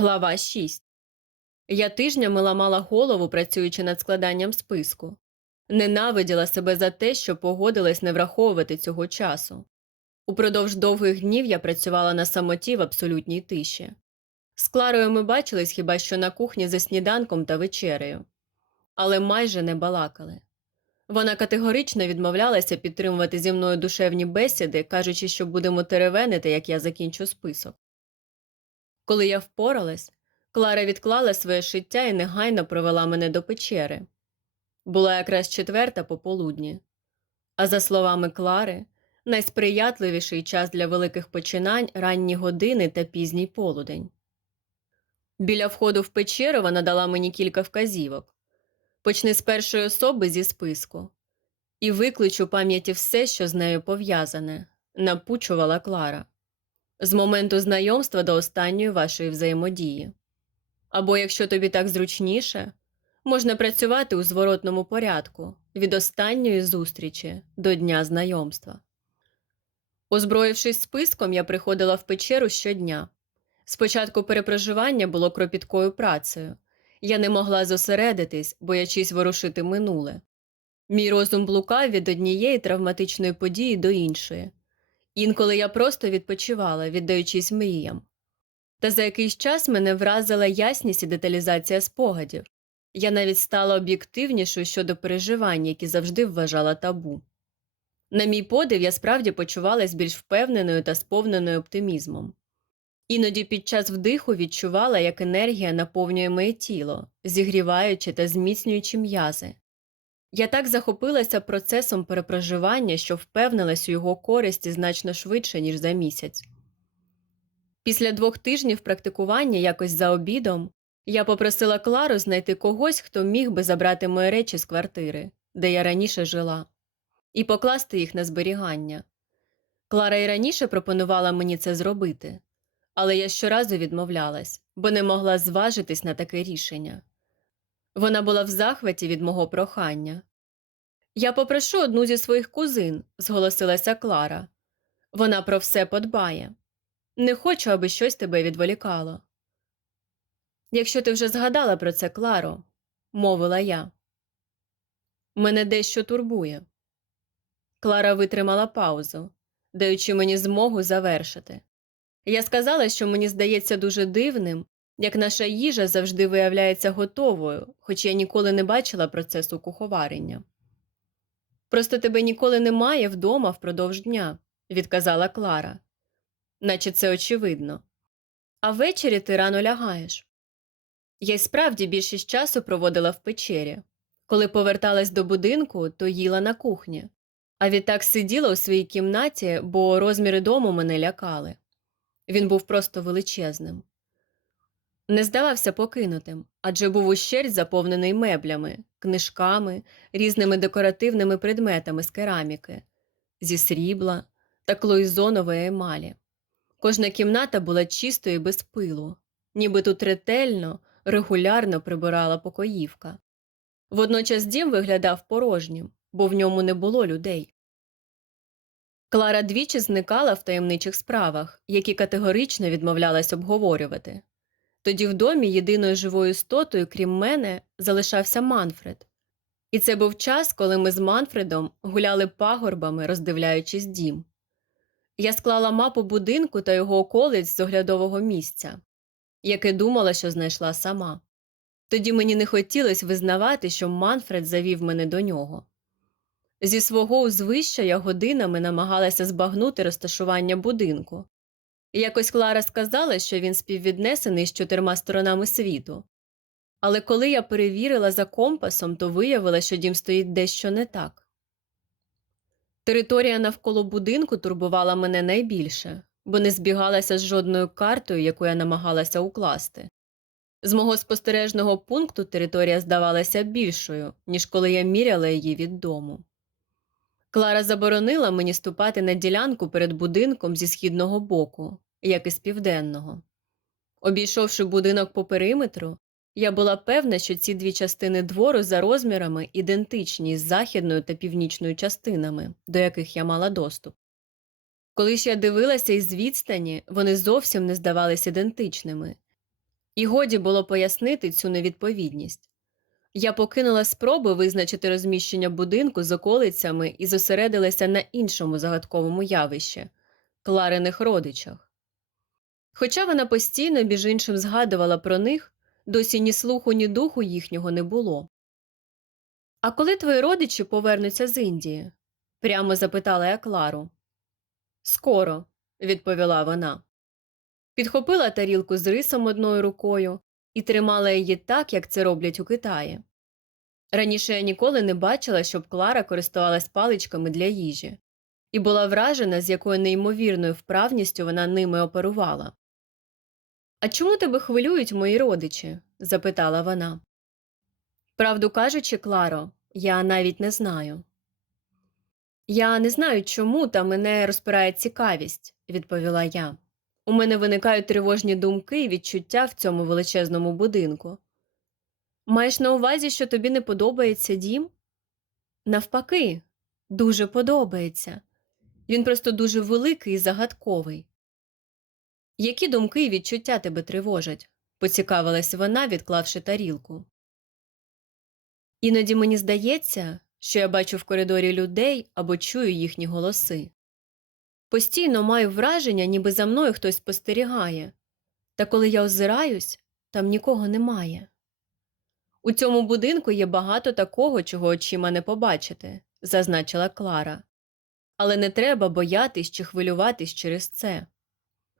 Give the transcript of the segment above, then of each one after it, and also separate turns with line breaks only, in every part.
Глава 6. Я тижнями ламала голову, працюючи над складанням списку. Ненавиділа себе за те, що погодилась не враховувати цього часу. Упродовж довгих днів я працювала на самоті в абсолютній тиші. З Кларою ми бачились хіба що на кухні за сніданком та вечерею, але майже не балакали. Вона категорично відмовлялася підтримувати зі мною душевні бесіди, кажучи, що будемо теревенити, як я закінчу список. Коли я впоралась, Клара відклала своє шиття і негайно провела мене до печери. Була якраз четверта пополудні. А за словами Клари, найсприятливіший час для великих починань ранні години та пізній полудень. Біля входу в печеру вона дала мені кілька вказівок. Почни з першої особи зі списку. І виклич у пам'яті все, що з нею пов'язане, напучувала Клара з моменту знайомства до останньої вашої взаємодії. Або, якщо тобі так зручніше, можна працювати у зворотному порядку від останньої зустрічі до дня знайомства. Озброївшись списком, я приходила в печеру щодня. Спочатку перепроживання було кропіткою працею. Я не могла зосередитись, боячись ворушити минуле. Мій розум блукав від однієї травматичної події до іншої. Інколи я просто відпочивала, віддаючись мріям. Та за якийсь час мене вразила ясність і деталізація спогадів. Я навіть стала об'єктивнішою щодо переживань, які завжди вважала табу. На мій подив, я справді почувалась більш впевненою та сповненою оптимізмом. Іноді під час вдиху відчувала, як енергія наповнює моє тіло, зігріваючи та зміцнюючи м'язи. Я так захопилася процесом перепроживання, що впевнилась у його користі значно швидше, ніж за місяць. Після двох тижнів практикування якось за обідом я попросила Клару знайти когось, хто міг би забрати мої речі з квартири, де я раніше жила, і покласти їх на зберігання. Клара і раніше пропонувала мені це зробити, але я щоразу відмовлялась, бо не могла зважитись на таке рішення. Вона була в захваті від мого прохання. Я попрошу одну зі своїх кузин, зголосилася Клара. Вона про все подбає. Не хочу, аби щось тебе відволікало. Якщо ти вже згадала про це, Кларо, мовила я. Мене дещо турбує. Клара витримала паузу, даючи мені змогу завершити. Я сказала, що мені здається дуже дивним, як наша їжа завжди виявляється готовою, хоч я ніколи не бачила процесу куховарення. Просто тебе ніколи немає вдома впродовж дня, відказала Клара, наче це очевидно. А ввечері ти рано лягаєш. Я й справді більшість часу проводила в печері. Коли поверталась до будинку, то їла на кухні, а відтак сиділа у своїй кімнаті, бо розміри дому мене лякали. Він був просто величезним. Не здавався покинутим, адже був ущерть заповнений меблями, книжками, різними декоративними предметами з кераміки, зі срібла та клоїзонової емалі. Кожна кімната була чистою і без пилу, ніби тут ретельно, регулярно прибирала покоївка. Водночас дім виглядав порожнім, бо в ньому не було людей. Клара двічі зникала в таємничих справах, які категорично відмовлялась обговорювати. Тоді в домі єдиною живою істотою, крім мене, залишався Манфред. І це був час, коли ми з Манфредом гуляли пагорбами, роздивляючись дім. Я склала мапу будинку та його околиць з оглядового місця, яке думала, що знайшла сама. Тоді мені не хотілося визнавати, що Манфред завів мене до нього. Зі свого узвища я годинами намагалася збагнути розташування будинку, Якось Клара сказала, що він співвіднесений з чотирма сторонами світу. Але коли я перевірила за компасом, то виявила, що дім стоїть дещо не так. Територія навколо будинку турбувала мене найбільше, бо не збігалася з жодною картою, яку я намагалася укласти. З мого спостережного пункту територія здавалася більшою, ніж коли я міряла її від дому. Клара заборонила мені ступати на ділянку перед будинком зі східного боку, як і з південного. Обійшовши будинок по периметру, я була певна, що ці дві частини двору за розмірами ідентичні з західною та північною частинами, до яких я мала доступ. Коли ж я дивилася із відстані, вони зовсім не здавались ідентичними, І годі було пояснити цю невідповідність. Я покинула спроби визначити розміщення будинку з околицями і зосередилася на іншому загадковому явищі Клариних родичах. Хоча вона постійно між іншим згадувала про них, досі ні слуху, ні духу їхнього не було. А коли твої родичі повернуться з Індії? прямо запитала я Клару. Скоро, відповіла вона. Підхопила тарілку з рисом одною рукою і тримала її так, як це роблять у Китаї. Раніше я ніколи не бачила, щоб Клара користувалась паличками для їжі, і була вражена, з якою неймовірною вправністю вона ними оперувала. А чому тебе хвилюють мої родичі? запитала вона. Правду кажучи, Кларо, я навіть не знаю. Я не знаю, чому, та мене розпирає цікавість, відповіла я. У мене виникають тривожні думки і відчуття в цьому величезному будинку. Маєш на увазі, що тобі не подобається дім? Навпаки, дуже подобається. Він просто дуже великий і загадковий. Які думки і відчуття тебе тривожать? поцікавилась вона, відклавши тарілку. Іноді мені здається, що я бачу в коридорі людей або чую їхні голоси. Постійно маю враження, ніби за мною хтось спостерігає, та коли я озираюсь, там нікого немає. У цьому будинку є багато такого, чого очима не побачити, зазначила Клара. Але не треба боятись чи хвилюватись через це.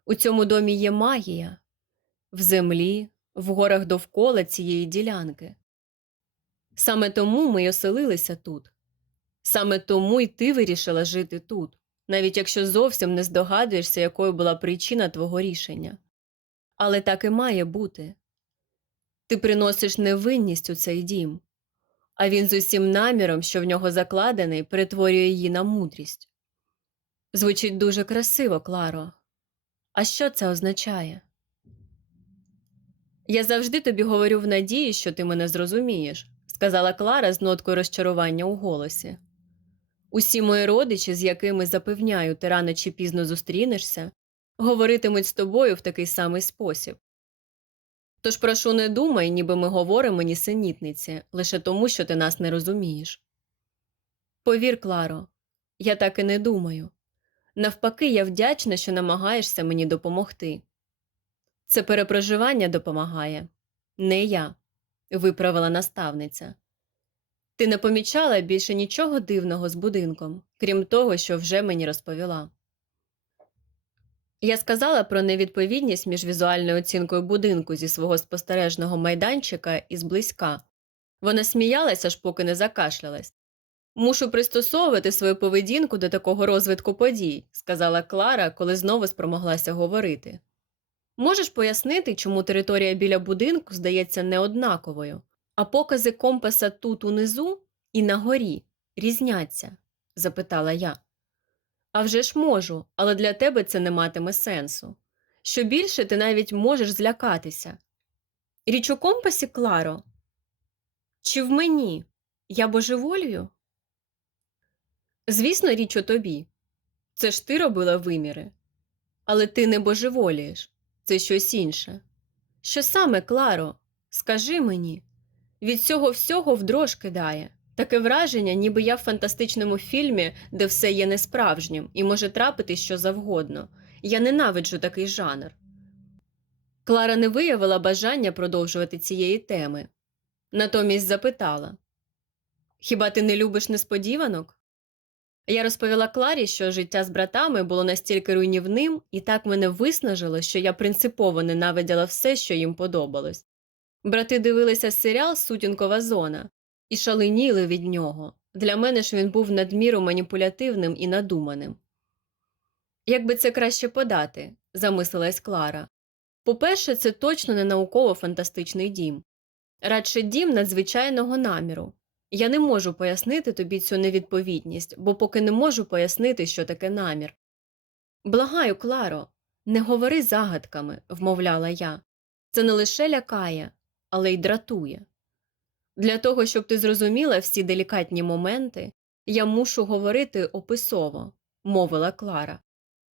У цьому домі є магія в землі, в горах довкола цієї ділянки. Саме тому ми й оселилися тут. Саме тому й ти вирішила жити тут, навіть якщо зовсім не здогадуєшся, якою була причина твого рішення. Але так і має бути. Ти приносиш невинність у цей дім, а він з усім наміром, що в нього закладений, перетворює її на мудрість. Звучить дуже красиво, Кларо. А що це означає? Я завжди тобі говорю в надії, що ти мене зрозумієш, сказала Клара з ноткою розчарування у голосі. Усі мої родичі, з якими запевняю, ти рано чи пізно зустрінешся, говоритимуть з тобою в такий самий спосіб. Тож прошу не думай, ніби ми говоримо нісенітниці, лише тому, що ти нас не розумієш. Повір, Кларо, я так і не думаю. Навпаки, я вдячна, що намагаєшся мені допомогти. Це перепроживання допомагає, не я, виправила наставниця. Ти не помічала більше нічого дивного з будинком, крім того, що вже мені розповіла. Я сказала про невідповідність між візуальною оцінкою будинку зі свого спостережного майданчика і зблизька. Вона сміялася, аж поки не закашлялась. Мушу пристосовувати свою поведінку до такого розвитку подій, сказала Клара, коли знову спромоглася говорити. Можеш пояснити, чому територія біля будинку здається неоднаковою, а покази компаса тут унизу і на горі різняться? запитала я. «А вже ж можу, але для тебе це не матиме сенсу. Що більше ти навіть можеш злякатися. Річ у компасі, Кларо? Чи в мені? Я божеволюю? Звісно, річ у тобі. Це ж ти робила виміри. Але ти не божеволієш, це щось інше. Що саме, Кларо, скажи мені, від цього всього вдрож кидає. Таке враження, ніби я в фантастичному фільмі, де все є несправжнім і може трапити що завгодно. Я ненавиджу такий жанр. Клара не виявила бажання продовжувати цієї теми. Натомість запитала Хіба ти не любиш несподіванок? Я розповіла Кларі, що життя з братами було настільки руйнівним, і так мене виснажило, що я принципово ненавиділа все, що їм подобалось. Брати дивилися серіал Сутінкова зона і шаленіли від нього. Для мене ж він був надміру маніпулятивним і надуманим. Як би це краще подати, замислилась Клара. По-перше, це точно не науково фантастичний дім, радше дім надзвичайного наміру. Я не можу пояснити тобі цю невідповідність, бо поки не можу пояснити, що таке намір. Благаю, Кларо, не говори загадками, вмовляла я. Це не лише лякає, але й дратує. Для того, щоб ти зрозуміла всі делікатні моменти, я мушу говорити описово, мовила Клара.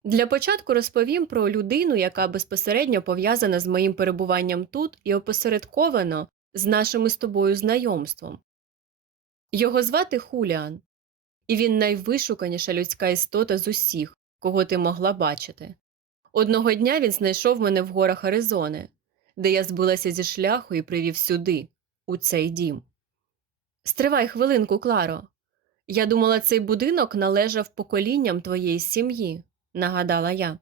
Для початку розповім про людину, яка безпосередньо пов'язана з моїм перебуванням тут і опосередковано з нашим із тобою знайомством. Його звати Хуліан, і він найвишуканіша людська істота з усіх, кого ти могла бачити. Одного дня він знайшов мене в горах Аризони, де я збилася зі шляху і привів сюди, у цей дім. Стривай хвилинку, Кларо. Я думала, цей будинок належав поколінням твоєї сім'ї, нагадала я.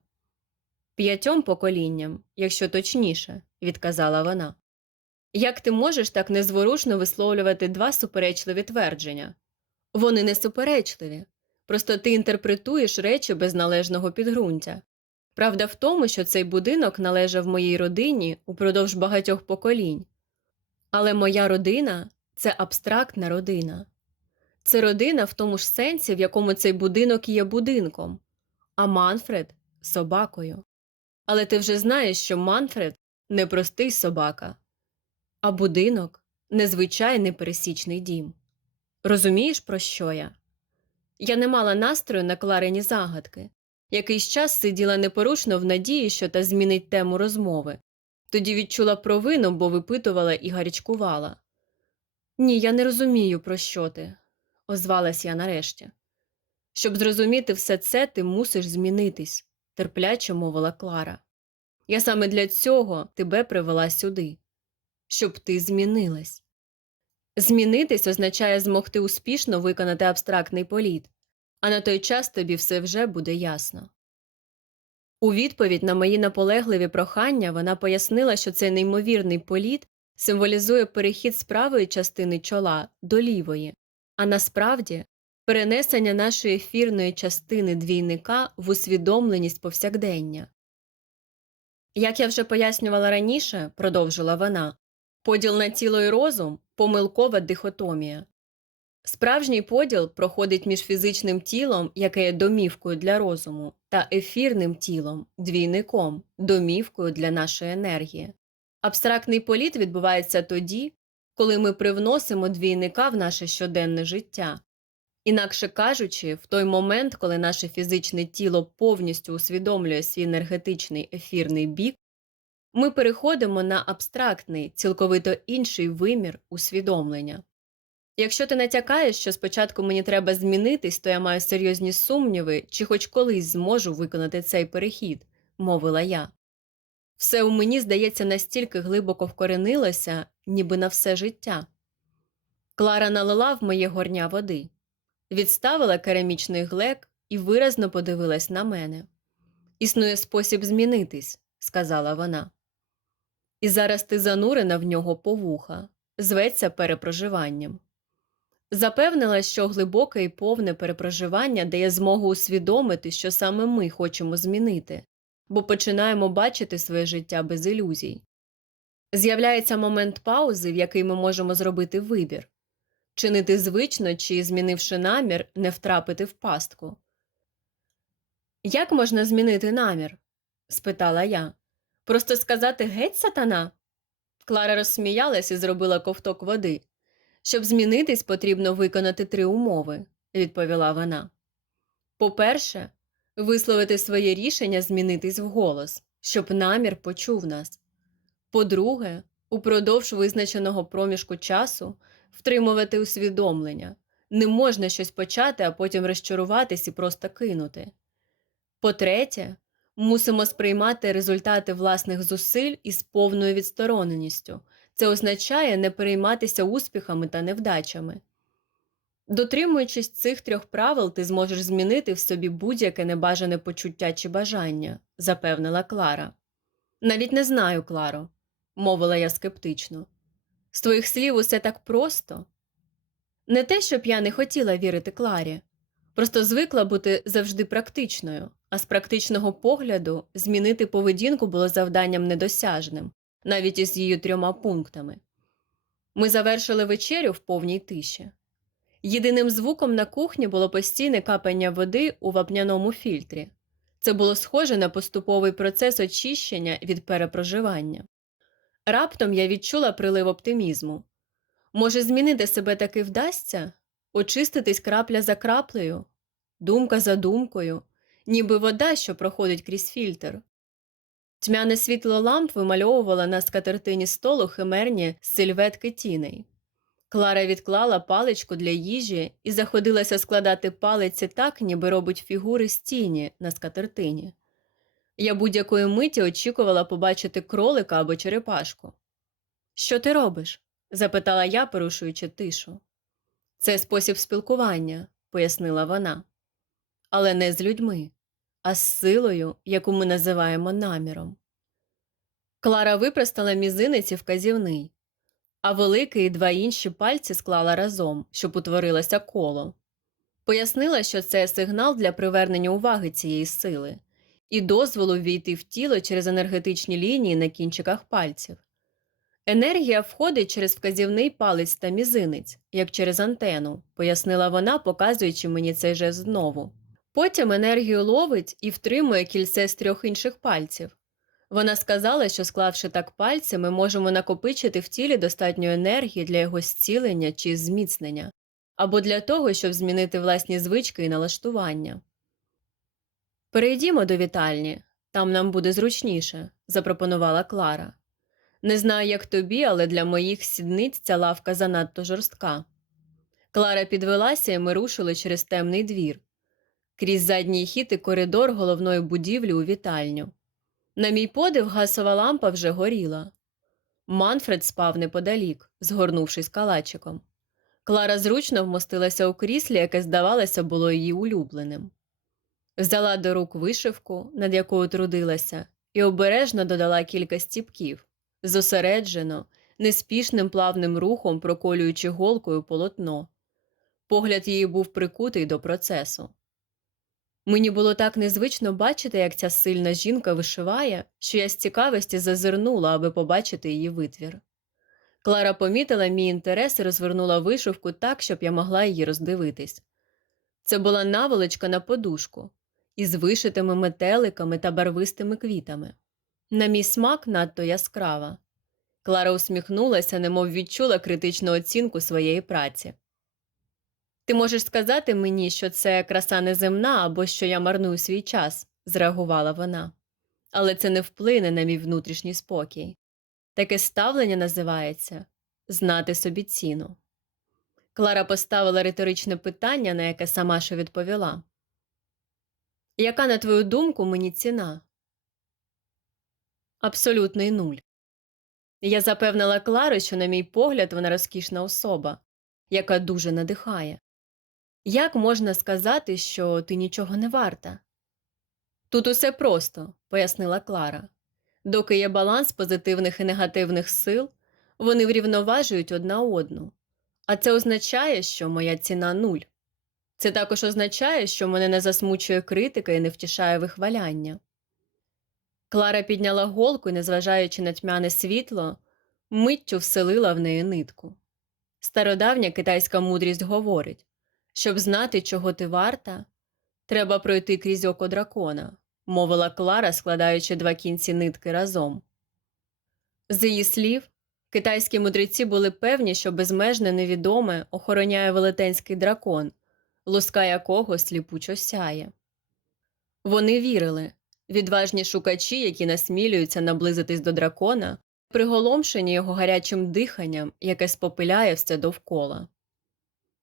П'ятьом поколінням, якщо точніше, відказала вона. Як ти можеш так незворушно висловлювати два суперечливі твердження? Вони не суперечливі, просто ти інтерпретуєш речі без належного підґрунтя. Правда в тому, що цей будинок належав моїй родині упродовж багатьох поколінь. Але моя родина це абстрактна родина. Це родина в тому ж сенсі, в якому цей будинок є будинком, а Манфред собакою. Але ти вже знаєш, що Манфред не простий собака, а будинок незвичайний пересічний дім. Розумієш, про що я? Я не мала настрою на кларині загадки. Якийсь час сиділа непорушно в надії, що та змінить тему розмови. Тоді відчула провину, бо випитувала і гарячкувала. Ні, я не розумію, про що ти, озвалась я нарешті. Щоб зрозуміти все це, ти мусиш змінитись, терпляче мовила Клара. Я саме для цього тебе привела сюди, щоб ти змінилась. Змінитись означає змогти успішно виконати абстрактний політ, а на той час тобі все вже буде ясно. У відповідь на мої наполегливі прохання вона пояснила, що цей неймовірний політ символізує перехід з правої частини чола до лівої, а насправді перенесення нашої ефірної частини двійника в усвідомленість повсякдення. Як я вже пояснювала раніше, продовжила вона, поділ на тіло і розум помилкова дихотомія. Справжній поділ проходить між фізичним тілом, яке є домівкою для розуму, та ефірним тілом, двійником, домівкою для нашої енергії. Абстрактний політ відбувається тоді, коли ми привносимо двійника в наше щоденне життя. Інакше кажучи, в той момент, коли наше фізичне тіло повністю усвідомлює свій енергетичний ефірний бік, ми переходимо на абстрактний, цілковито інший вимір усвідомлення. Якщо ти натякаєш, що спочатку мені треба змінитись, то я маю серйозні сумніви, чи хоч колись зможу виконати цей перехід, мовила я. Все у мені, здається, настільки глибоко вкоренилося, ніби на все життя. Клара налила в моє горня води, відставила керамічний глек і виразно подивилась на мене. Існує спосіб змінитись, сказала вона. І зараз ти занурена в нього по вуха, зветься перепроживанням. Запевнила, що глибоке і повне перепроживання дає змогу усвідомити, що саме ми хочемо змінити, бо починаємо бачити своє життя без ілюзій. З'являється момент паузи, в який ми можемо зробити вибір чинити звично чи, змінивши намір, не втрапити в пастку. Як можна змінити намір? спитала я. Просто сказати геть сатана? Клара розсміялась і зробила ковток води. Щоб змінитись, потрібно виконати три умови, відповіла вона. По-перше, висловити своє рішення змінитись вголос, щоб намір почув нас. По-друге, упродовж визначеного проміжку часу втримувати усвідомлення. Не можна щось почати, а потім розчаруватись і просто кинути. По-третє, мусимо сприймати результати власних зусиль із повною відстороненістю. Це означає не перейматися успіхами та невдачами. Дотримуючись цих трьох правил, ти зможеш змінити в собі будь-яке небажане почуття чи бажання, запевнила Клара. Навіть не знаю, Кларо, мовила я скептично. З твоїх слів усе так просто. Не те, щоб я не хотіла вірити Кларі, просто звикла бути завжди практичною, а з практичного погляду змінити поведінку було завданням недосяжним навіть із її трьома пунктами. Ми завершили вечерю в повній тиші. Єдиним звуком на кухні було постійне капання води у вапняному фільтрі. Це було схоже на поступовий процес очищення від перепроживання. Раптом я відчула прилив оптимізму. Може, змінити себе таки вдасться, очиститись крапля за краплею, думка за думкою, ніби вода, що проходить крізь фільтр. Тьмяне світло ламп вимальовувало на скатертині столу химерні сильветки тіней. Клара відклала паличку для їжі і заходилася складати палиці так, ніби робить фігури з тіні на скатертині. Я будь-якої миті очікувала побачити кролика або черепашку. Що ти робиш? запитала я, порушуючи тишу. Це спосіб спілкування, пояснила вона. Але не з людьми, а з силою, яку ми називаємо наміром. Клара випростала мізинець і вказівний, а великий і два інші пальці склала разом, щоб утворилося коло. Пояснила, що це сигнал для привернення уваги цієї сили і дозволу ввійти в тіло через енергетичні лінії на кінчиках пальців. Енергія входить через вказівний палець та мізинець, як через антену, пояснила вона, показуючи мені цей жест знову. Потім енергію ловить і втримує кільце з трьох інших пальців. Вона сказала, що склавши так пальці, ми можемо накопичити в тілі достатньо енергії для його зцілення чи зміцнення, або для того, щоб змінити власні звички і налаштування. Перейдімо до вітальні, там нам буде зручніше, запропонувала Клара. Не знаю, як тобі, але для моїх сідниць ця лавка занадто жорстка. Клара підвелася, і ми рушили через темний двір, крізь задній хід і коридор головної будівлі у вітальню. На мій подив, гасова лампа вже горіла. Манфред спав неподалік, згорнувшись калачиком. Клара зручно вмостилася у кріслі, яке, здавалося, було її улюбленим. Взяла до рук вишивку, над якою трудилася, і обережно додала кілька стіпків, зосереджено, неспішним плавним рухом проколюючи голкою полотно. Погляд її був прикутий до процесу. Мені було так незвично бачити, як ця сильна жінка вишиває, що я з цікавості зазирнула, аби побачити її витвір. Клара помітила мій інтерес і розвернула вишивку так, щоб я могла її роздивитись. Це була наволочка на подушку із вишитими метеликами та барвистими квітами. На мій смак надто яскрава. Клара усміхнулася, немов відчула критичну оцінку своєї праці. Ти можеш сказати мені, що це краса неземна або що я марную свій час, зреагувала вона. Але це не вплине на мій внутрішній спокій. Таке ставлення називається знати собі ціну. Клара поставила риторичне питання, на яке сама ще відповіла. Яка, на твою думку, мені ціна? Абсолютний нуль. Я запевнила Клару, що, на мій погляд, вона розкішна особа, яка дуже надихає. Як можна сказати, що ти нічого не варта? Тут усе просто, пояснила Клара. Доки є баланс позитивних і негативних сил, вони врівноважують одна одну. А це означає, що моя ціна нуль. Це також означає, що мене не засмучує критика і не втішає вихваляння. Клара підняла голку і, незважаючи на тьмяне світло, миттю вселила в неї нитку. Стародавня китайська мудрість говорить щоб знати, чого ти варта, треба пройти крізь око дракона, мовила Клара, складаючи два кінці нитки разом. З її слів, китайські мудреці були певні, що безмежне невідоме охороняє велетенський дракон, луска якого сліпучо сяє. Вони вірили відважні шукачі, які насмілюються наблизитись до дракона, приголомшені його гарячим диханням, яке спопиляє все довкола.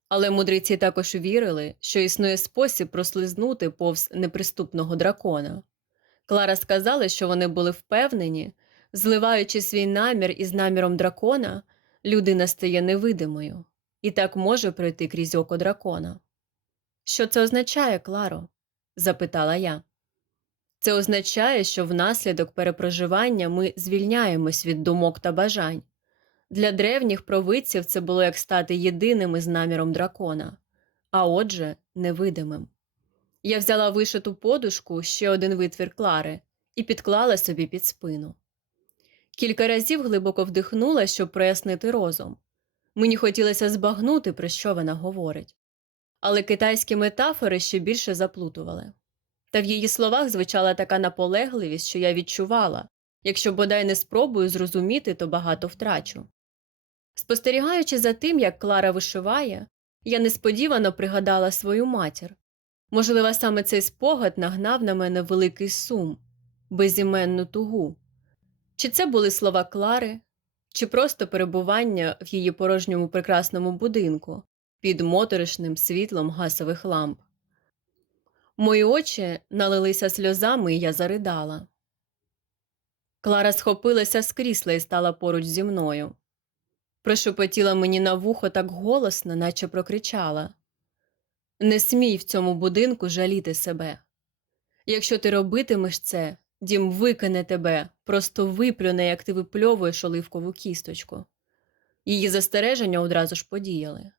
Але мудреці також вірили, що існує спосіб прослизнути повз неприступного дракона. Клара сказала, що вони були впевнені, зливаючи свій намір із наміром дракона, людина стає невидимою і так може пройти крізь око дракона. Що це означає, Кларо? запитала я. Це означає, що внаслідок перепроживання ми звільняємось від думок та бажань. Для древніх провидців це було як стати єдиним із наміром дракона, а отже, невидимим. Я взяла вишиту подушку ще один витвір Клари і підклала собі під спину. Кілька разів глибоко вдихнула, щоб прояснити розум. Мені хотілося збагнути, про що вона говорить. Але китайські метафори ще більше заплутували. Та в її словах звучала така наполегливість, що я відчувала якщо бодай не спробую зрозуміти, то багато втрачу. Спостерігаючи за тим, як Клара вишиває, я несподівано пригадала свою матір. Можливо, саме цей спогад нагнав на мене великий сум, безіменну тугу. Чи це були слова Клари, чи просто перебування в її порожньому прекрасному будинку під моторошним світлом гасових ламп. Мої очі налилися сльозами, і я заридала. Клара схопилася з крісла і стала поруч зі мною. Прошепотіла мені на вухо так голосно, наче прокричала Не смій в цьому будинку жаліти себе. Якщо ти робитимеш це, дім викине тебе, просто виплюне, як ти випльовуєш оливкову кісточку. Її застереження одразу ж подіяли.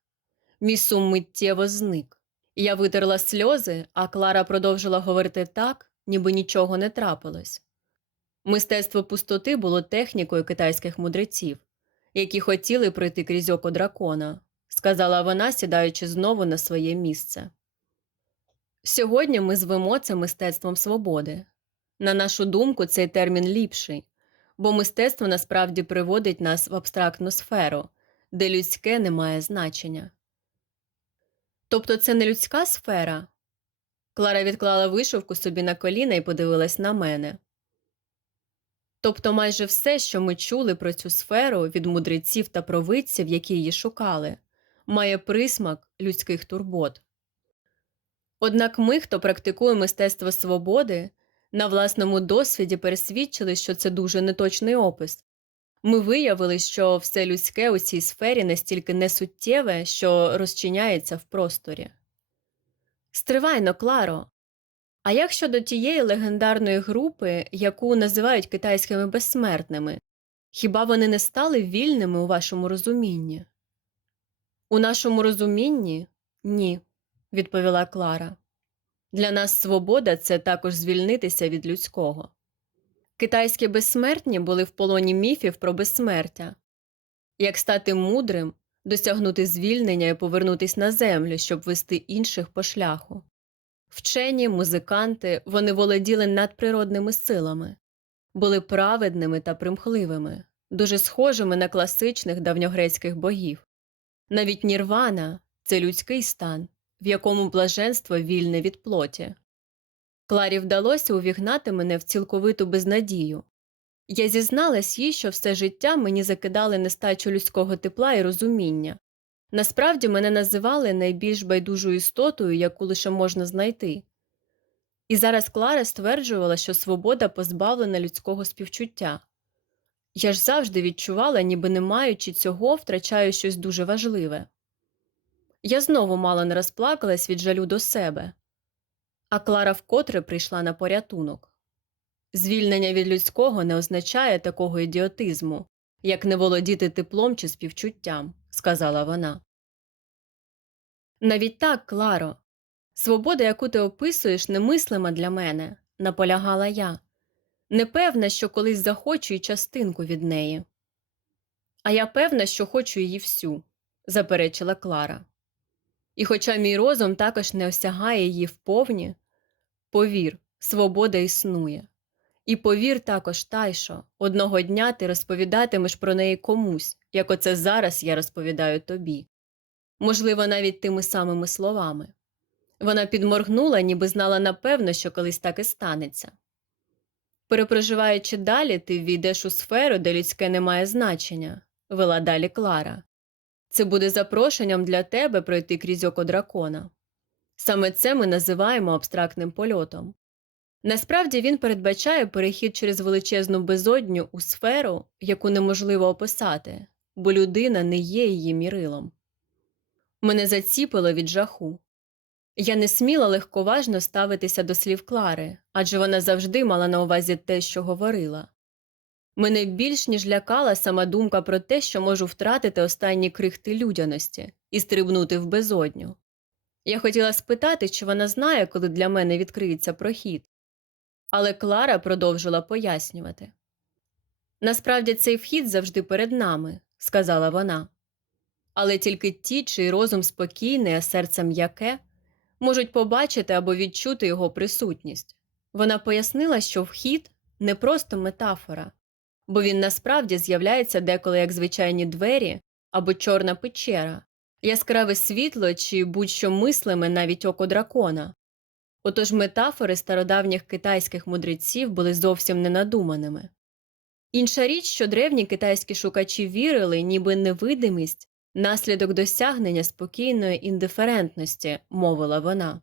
Мій сум миттєво зник. Я витерла сльози, а Клара продовжила говорити так, ніби нічого не трапилось. Мистецтво пустоти було технікою китайських мудреців, які хотіли пройти крізь око дракона, сказала вона, сідаючи знову на своє місце. Сьогодні ми звемо це мистецтвом свободи. На нашу думку, цей термін ліпший, бо мистецтво насправді приводить нас в абстрактну сферу, де людське не має значення. Тобто це не людська сфера. Клара відклала вишивку собі на коліна і подивилась на мене. Тобто майже все, що ми чули про цю сферу від мудреців та провидців, які її шукали, має присмак людських турбот. Однак ми, хто практикує мистецтво свободи, на власному досвіді пересвідчили, що це дуже неточний опис. Ми виявили, що все людське у цій сфері настільки несуттєве, що розчиняється в просторі. Стривайно, Кларо. А як щодо тієї легендарної групи, яку називають китайськими безсмертними, хіба вони не стали вільними у вашому розумінні? У нашому розумінні ні, відповіла Клара. Для нас свобода це також звільнитися від людського. Китайські безсмертні були в полоні міфів про безсмертя як стати мудрим, досягнути звільнення і повернутися на землю, щоб вести інших по шляху. Вчені, музиканти, вони володіли надприродними силами, були праведними та примхливими, дуже схожими на класичних давньогрецьких богів. Навіть нірвана це людський стан, в якому блаженство вільне від плоті. Кларі вдалося увігнати мене в цілковиту безнадію. Я зізналась їй, що все життя мені закидали нестачу людського тепла і розуміння. Насправді мене називали найбільш байдужою істотою, яку лише можна знайти. І зараз Клара стверджувала, що свобода позбавлена людського співчуття. Я ж завжди відчувала, ніби не маючи цього, втрачаю щось дуже важливе. Я знову мало не розплакалась від жалю до себе, а Клара вкотре прийшла на порятунок. Звільнення від людського не означає такого ідіотизму, як не володіти теплом чи співчуттям, сказала вона. Навіть так, Кларо, свобода, яку ти описуєш, немислима для мене, наполягала я. Не певна, що колись захочу і частинку від неї. А я певна, що хочу її всю, заперечила Клара. І хоча мій розум також не осягає її вповні, повір, свобода існує. І повір також, Тайшо, одного дня ти розповідатимеш про неї комусь, як оце зараз я розповідаю тобі. Можливо, навіть тими самими словами. Вона підморгнула, ніби знала напевно, що колись так і станеться. Перепроживаючи далі, ти війдеш у сферу, де людське не має значення, вела далі Клара. Це буде запрошенням для тебе пройти крізь око дракона. Саме це ми називаємо абстрактним польотом. Насправді він передбачає перехід через величезну безодню у сферу, яку неможливо описати, бо людина не є її мірилом. Мене заціпило від жаху. Я не сміла легковажно ставитися до слів Клари, адже вона завжди мала на увазі те, що говорила. Мене більш ніж лякала сама думка про те, що можу втратити останні крихти людяності і стрибнути в безодню. Я хотіла спитати, чи вона знає, коли для мене відкриється прохід. Але Клара продовжила пояснювати. Насправді цей вхід завжди перед нами, сказала вона. Але тільки ті, чий розум спокійний, а серце м'яке, можуть побачити або відчути його присутність. Вона пояснила, що вхід не просто метафора, бо він насправді з'являється деколи як звичайні двері або чорна печера, яскраве світло чи будь-що мислиме навіть око дракона, Отож метафори стародавніх китайських мудреців були зовсім ненадуманими. Інша річ, що древні китайські шукачі вірили, ніби невидимість наслідок досягнення спокійної індиферентності, мовила вона.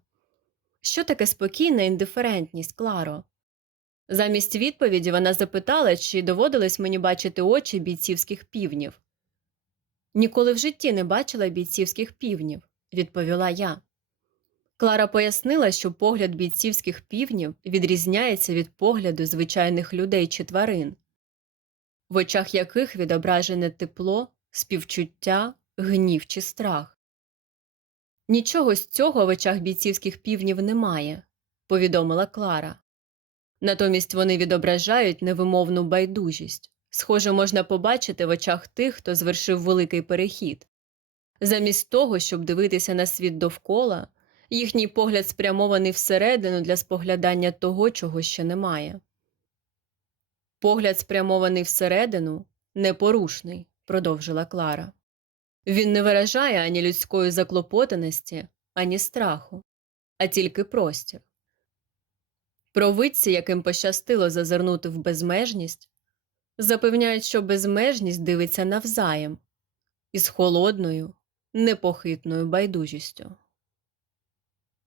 Що таке спокійна індиферентність, Кларо? Замість відповіді вона запитала, чи доводилось мені бачити очі бійцівських півнів. Ніколи в житті не бачила бійцівських півнів, відповіла я. Клара пояснила, що погляд бійцівських півнів відрізняється від погляду звичайних людей чи тварин, в очах яких відображене тепло, співчуття, гнів чи страх. Нічого з цього в очах бійцівських півнів немає, повідомила Клара. Натомість вони відображають невимовну байдужість. Схоже, можна побачити в очах тих, хто звершив великий перехід. Замість того, щоб дивитися на світ довкола, їхній погляд спрямований всередину для споглядання того, чого ще немає. Погляд, спрямований всередину, непорушний, продовжила Клара. Він не виражає ані людської заклопотаності, ані страху, а тільки простір. Провидці, яким пощастило зазирнути в безмежність, запевняють, що безмежність дивиться навзаєм із холодною, непохитною байдужістю.